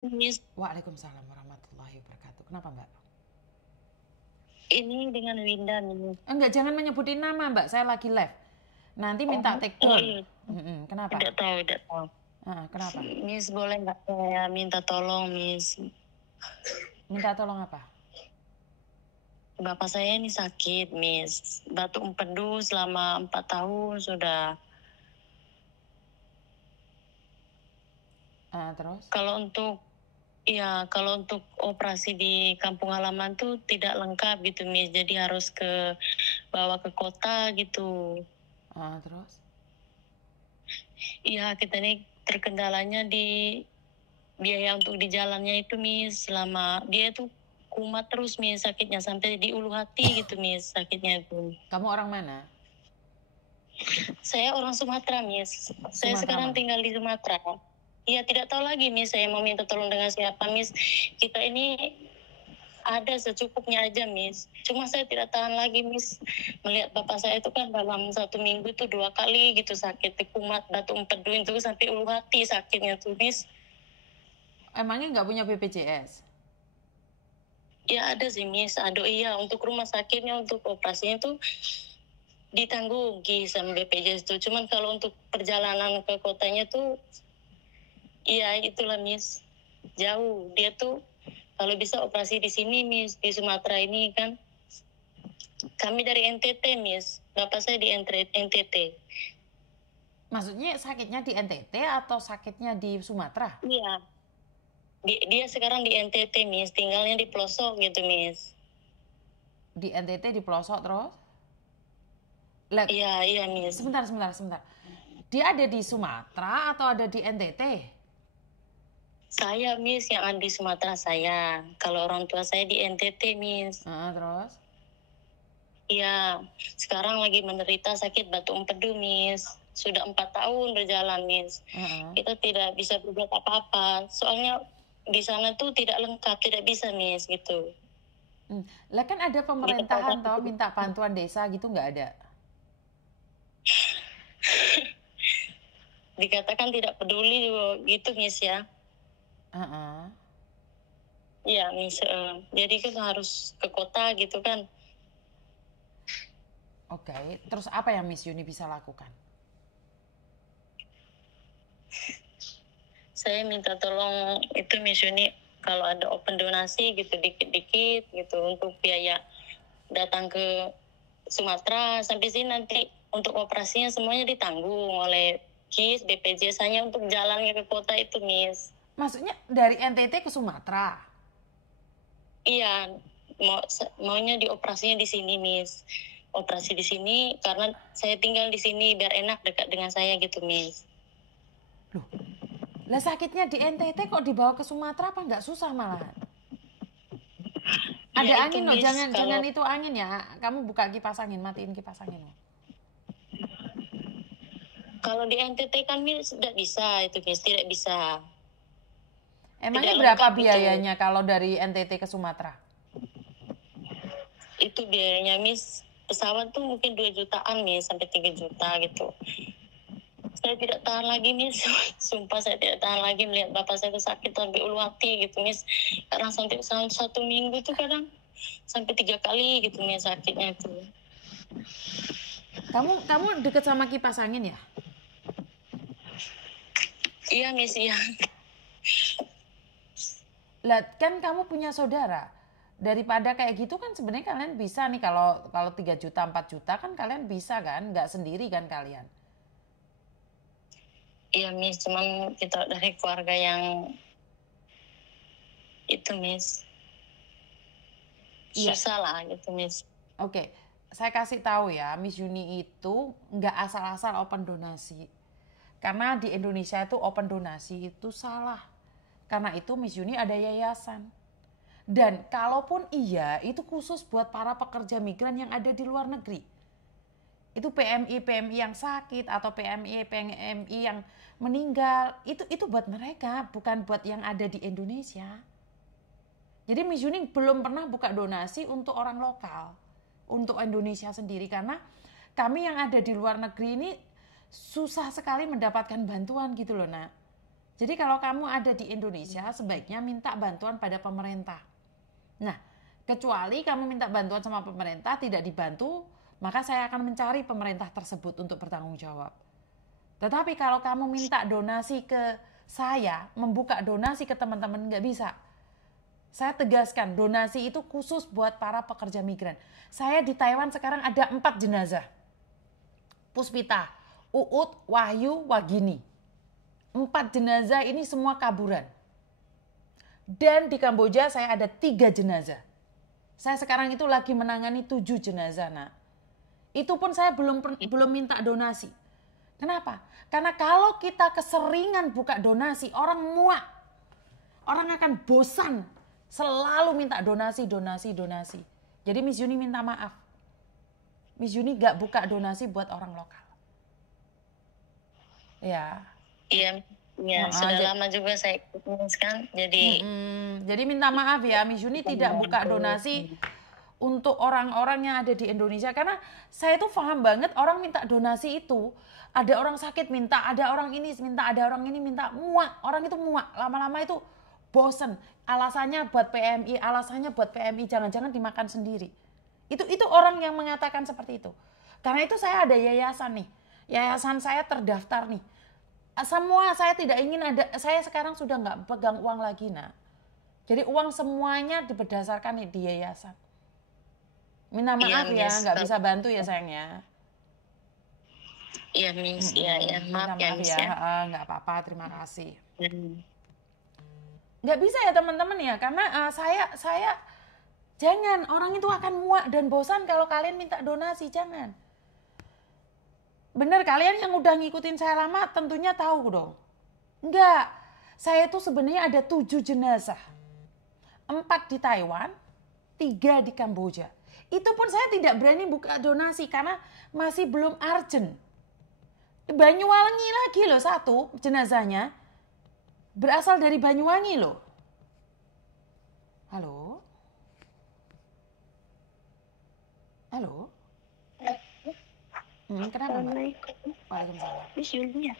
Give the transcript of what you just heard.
Miss, Waalaikumsalam warahmatullahi wabarakatuh. Kenapa Mbak? ini dengan Winda nih. Enggak, jangan menyebutin nama Mbak. Saya lagi live. Nanti minta Oh, take oh down. iya, Kenapa? tidak tahu, tidak tahu. Kenapa? Miss, boleh nggak saya minta tolong, Miss? Minta tolong apa? Bapak saya ini sakit, Miss. Batuk empedu selama 4 tahun sudah. Terus? Kalau untuk kalau untuk operasi di kampung halaman tuh tidak lengkap gitu, Miss. Jadi harus bawa ke kota gitu. Terus? Iya, kita ini terkendalanya di biaya untuk di jalannya itu, Miss. Selama dia tuh kumat terus, Miss, sakitnya sampai di ulu hati gitu, Miss, sakitnya itu. Kamu orang mana? Saya orang Sumatera, Miss. Saya Sumatera sekarang mana? tinggal di Sumatera. Iya, tidak tahu lagi, Miss, saya mau minta tolong dengan siapa, Miss. Kita ini ada secukupnya aja, Miss. Cuma saya tidak tahan lagi, Miss. Melihat bapak saya itu kan dalam 1 minggu tuh 2 kali gitu sakit, kumat, batuk empedu itu sampai ulu hati sakitnya tuh, Miss. Emangnya nggak punya BPJS? Ya ada sih, Miss. Aduh iya, untuk rumah sakitnya, untuk operasinya tuh ditanggung sama BPJS tuh. Cuman kalau untuk perjalanan ke kotanya tuh, iya itulah, Miss. Jauh. Dia tuh kalau bisa operasi di sini, Miss. Di Sumatera ini kan. Kami dari NTT, Miss. Bapak saya di NTT. Maksudnya sakitnya di NTT atau sakitnya di Sumatera? Iya. Dia sekarang di NTT, Miss. Tinggalnya di pelosok gitu, Miss. Di NTT di pelosok terus? Lah, Iya, iya, Miss. sebentar. Dia ada di Sumatera atau ada di NTT? Saya, Miss, yang ada di Sumatera saya. Kalau orang tua saya di NTT, Miss. Terus? Iya, sekarang lagi menderita sakit batuk empedu, Miss. Sudah 4 tahun berjalan, Miss. Kita tidak bisa berbuat apa-apa. Soalnya di sana tuh tidak lengkap, tidak bisa, Miss, gitu. Lah kan ada Di tempat pemerintahan toh sakit minta bantuan desa gitu nggak ada? dikatakan tidak peduli gitu, Miss, ya. Heeh. Iya, Miss. Jadi kan harus ke kota gitu kan. Oke, terus apa yang Miss Yuni bisa lakukan? Saya minta tolong itu, Miss Yuni, kalau ada open donasi gitu dikit-dikit gitu untuk biaya datang ke Sumatera sampai sini, nanti untuk operasinya semuanya ditanggung oleh KIS, BPJS, hanya untuk jalannya ke kota itu, Miss. Maksudnya dari NTT ke Sumatera? Iya, maunya dioperasinya di sini, Miss. Operasi di sini karena saya tinggal di sini biar enak dekat dengan saya gitu, Miss. Loh, lah sakitnya di NTT kok dibawa ke Sumatera apa nggak susah malahan? Ya Ada itu, angin loh, Miss, jangan kalau itu angin ya. Kamu buka kipas angin, matiin kipas angin loh. kalau di NTT kan, Miss, tidak bisa itu, Miss, tidak bisa. Emangnya Tidak berapa lengkap itu. biayanya kalau dari NTT ke Sumatera? Itu biayanya, Miss, pesawat tuh mungkin 2 jutaan, Miss, sampai 3 juta gitu. Saya tidak tahan lagi, Miss. Sumpah saya tidak tahan lagi melihat bapak saya tuh sakit sampai ulu hati gitu, Miss. Kadang sampai 1 minggu tuh kadang sampai 3 kali gitu, Miss, sakitnya itu. Kamu deket sama kipas angin ya? Iya, Miss, iya. Lah kan kamu punya saudara. Daripada kayak gitu kan sebenarnya kalian bisa nih kalau kalau 3 juta 4 juta kan kalian bisa kan, nggak sendiri kan kalian. Iya, Miss, cuman kita dari keluarga yang itu, Miss, Iya, susah lah gitu, Miss. oke. Saya kasih tahu ya, Miss Yuni itu nggak asal-asal open donasi. Karena di Indonesia itu open donasi itu salah. Karena itu Miss Yuni ada yayasan. Dan kalaupun iya, itu khusus buat para pekerja migran yang ada di luar negeri. Itu PMI yang sakit atau PMI yang meninggal, itu buat mereka, bukan buat yang ada di Indonesia. Jadi Miss Yuning belum pernah buka donasi untuk orang lokal, untuk Indonesia sendiri, karena kami yang ada di luar negeri ini susah sekali mendapatkan bantuan gitu loh nak. Jadi kalau kamu ada di Indonesia, sebaiknya minta bantuan pada pemerintah. Nah, kecuali kamu minta bantuan sama pemerintah, tidak dibantu, maka saya akan mencari pemerintah tersebut untuk bertanggung jawab. Tetapi kalau kamu minta donasi ke saya, membuka donasi ke teman-teman, nggak bisa. Saya tegaskan, donasi itu khusus buat para pekerja migran. Saya di Taiwan sekarang ada 4 jenazah. Puspita, Uut, Wahyu, Wagini. 4 jenazah ini semua kaburan. Dan di Kamboja saya ada 3 jenazah. Saya sekarang itu lagi menangani 7 jenazah, nak. Itu pun saya belum minta donasi. Kenapa? Karena kalau kita keseringan buka donasi, orang muak. Orang akan bosan selalu minta donasi. Jadi Miss Yuni minta maaf. Miss Yuni gak buka donasi buat orang lokal. Ya. Iya, sudah lama juga saya ikut kan, jadi minta maaf ya, Miss Yuni tidak buka donasi untuk orang-orang yang ada di Indonesia, karena saya tuh paham banget orang minta donasi itu, ada orang sakit minta, ada orang ini minta, ada orang ini minta, muak, orang itu muak, lama-lama itu bosen, alasannya buat PMI, jangan-jangan dimakan sendiri. Itu orang yang mengatakan seperti itu. Karena itu saya ada yayasan nih, yayasan saya terdaftar nih. Semua saya tidak ingin ada, saya sekarang sudah nggak pegang uang lagi, nak. Jadi uang semuanya berdasarkan di yayasan. Minta maaf ya, nggak bisa bantu ya sayangnya. Iya Miss, iya maaf ya Miss ya. Nggak apa-apa, terima kasih. Nggak bisa ya teman-teman ya, karena saya jangan, orang itu akan muak dan bosan kalau kalian minta donasi, jangan. Bener, kalian yang udah ngikutin saya lama tentunya tahu dong. Enggak, saya itu sebenarnya ada 7 jenazah. 4 di Taiwan, 3 di Kamboja. Itu pun saya tidak berani buka donasi karena masih belum urgent. Banyuwangi lagi loh 1 jenazahnya. Berasal dari Banyuwangi loh. Halo? Halo? Kenapa? Assalamualaikum. Waalaikumsalam. Miss Yuni ya?